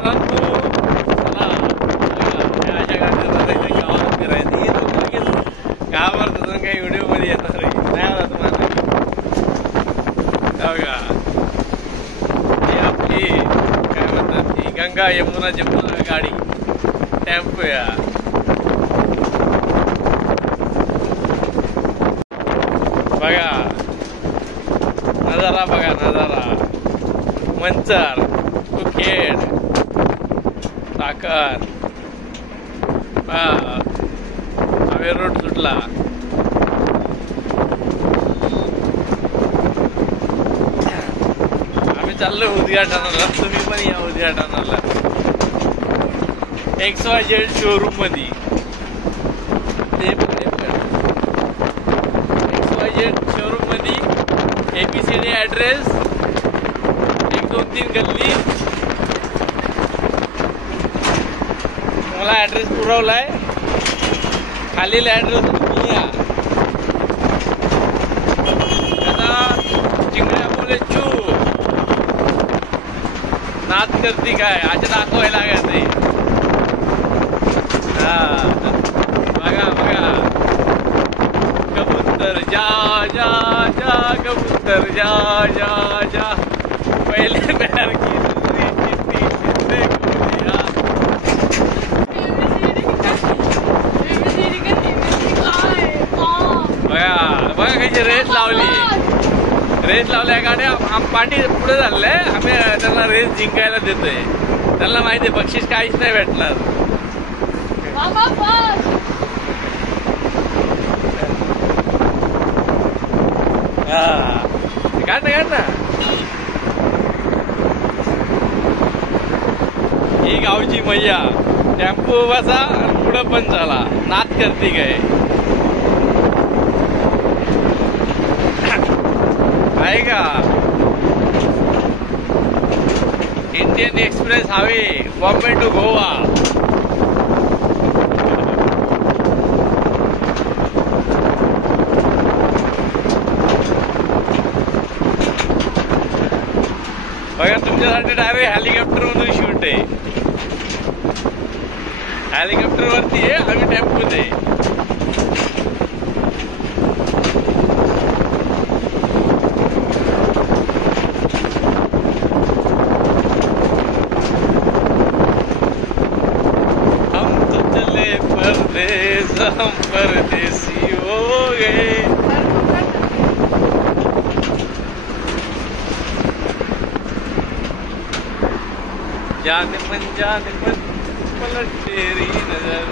मित्रांनो, चला अशा गाड्या गावात फिरायची गावावर तुझं काही व्हिडिओ मध्ये येणार नाही आला तुम्हाला बघा. ही आपली काय म्हणतात ती गंगा यमुना जमुना गाडी टेम्पो या. बघा नजारा, बघा नजारा. मंचर, मुखेड, साखर, हवे रोड सुटला. आम्ही चाललो उद्घाटनाला, तुम्ही पण या उद्घाटनाला XYZ शोरूम मध्ये. XYZ शोरूम मध्ये ABCD ऍड्रेस 1 2 3 गल्ली. मला ऍड्रेस पुरवलाय, खालील ऍड्रेस तुम्ही या. चिंगड्या बोले चू नाच करती काय आज दाखवायला लागायचंय. बघा बघा कबूतर जा जा जा, कबूतर जा जा जा. पहिले प्यार की दूसरी चिट्ठी किसने को दिया. बघा बघा कशी रेस लावली गाड्या. पाठी पुढे झालंय, आम्ही त्यांना रेस जिंकायला देतोय. त्यांना माहिती आहे बक्षीस काहीच नाही भेटणार. काढ ना. ही गावची मैया टेम्पो बसा पुढं पण झाला, नाच करते काय आहे का. Indian express highway Bombay to Goa. बघा तुमच्यासाठी डायरेक्ट हेलिकॉप्टर मधून शूट आहे. हेलिकॉप्टर वरती आहे, आम्ही टेम्पोत आहे. हम परदेसी हो गए. जाने मन पलट तेरी नजर,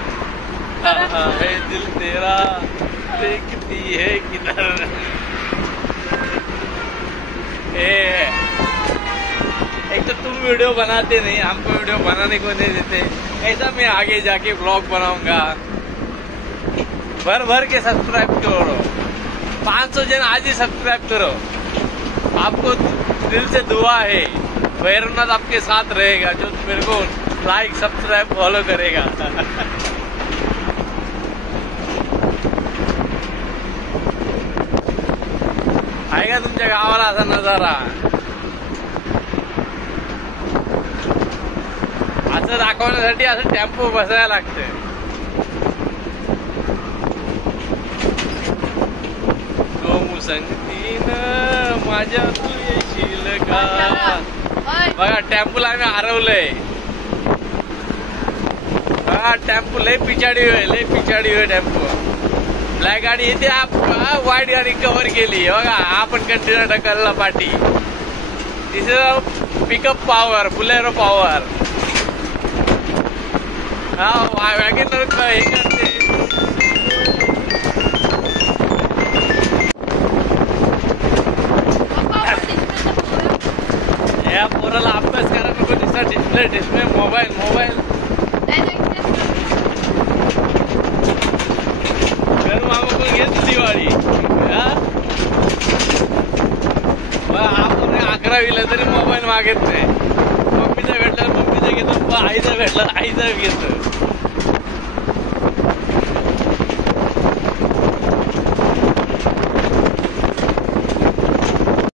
है दिल तेरा देखती है किधर. एक तो तुम वीडियो बनाते नहीं, हमको वीडियो बनाने को नहीं देते. ऐसा मैं आगे जाके ब्लॉग बनाऊंगा. भर भर के सब्सक्राइब करो. 500 जन आज ही सब्सक्राइब करो. आपको दिल से दुआ है, भैरवनाथ आपके साथ रहेगा जो मेरे को लाइक सब्सक्राइब फॉलो करेगा. आएगा तुमच्या गावाला असा नजारा. असं दाखवण्यासाठी असं टेम्पो बसायला लागतंय. संगतीन माझ्या तू येशील का. बघा टेम्पोला आम्ही हरवलंय. बघा टेम्पो लय पिछाडी होय टेम्पो. ब्लॅक गाडी येते, व्हाईट गाडी कव्हर केली. बघा आपण कंटिन्यू ढकलला पाठी. This is pickup power, Bolero power. हा वॅगनर हे करते. या पोराला अभ्यास करा नको, दिसा डिस्प्ले मोबाईल. घर मामा पण घेत दिवाळी. आपण 11वीला तरी मोबाईल मागत नाही. मम्मीचा भेटला मम्मीचा घेतो, आईचा भेटला आईचा घेतो.